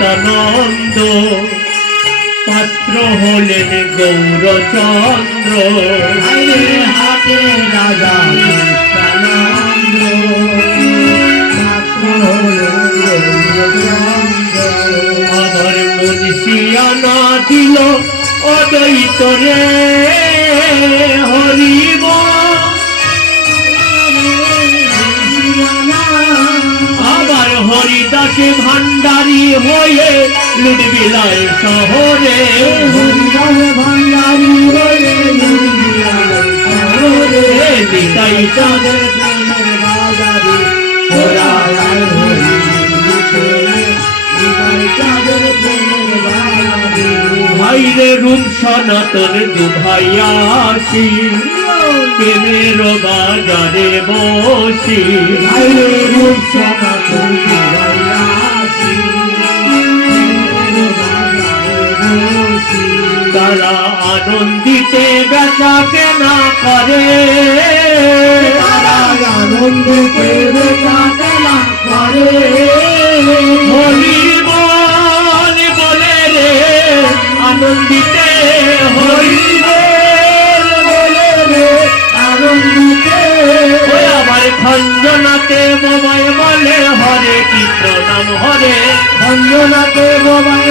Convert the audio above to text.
নিত্যানন্দ, পাত্র হলেন গৌরচন্দ্র। হাতে রাজা নিত্যানন্দ, পাত্র হলেন গৌরচন্দ্র। আবার মুন্সিয়ানা দিল অদ্বৈত রে হরিব। আবার হরিদাসে ভান্ডারী হয়ে লুটবিলায় শহরে। ভান্ডারী হয়ে নিতাই চাঁদের প্রেমের বাজারে ওরা চাঁদের প্রেমের বাজারে। ভাইরে রূপ সনাতন দুভাইয়াসি, প্রেমের বাজারে বসি। ভাইরে রূপ সনাতন দুভাইয়াসি, তারা আনন্দিতে বেচা কেনা করে। তারা আনন্দিতে বেচা কেনা করে। হরি বল বলে রে আনন্দিতে, হরি বল বলে রে আনন্দিতে। আবার খঞ্জনাতে বোবাই বলে হরে কৃষ্ণ নাম হরে। খঞ্জনাতে বোবাই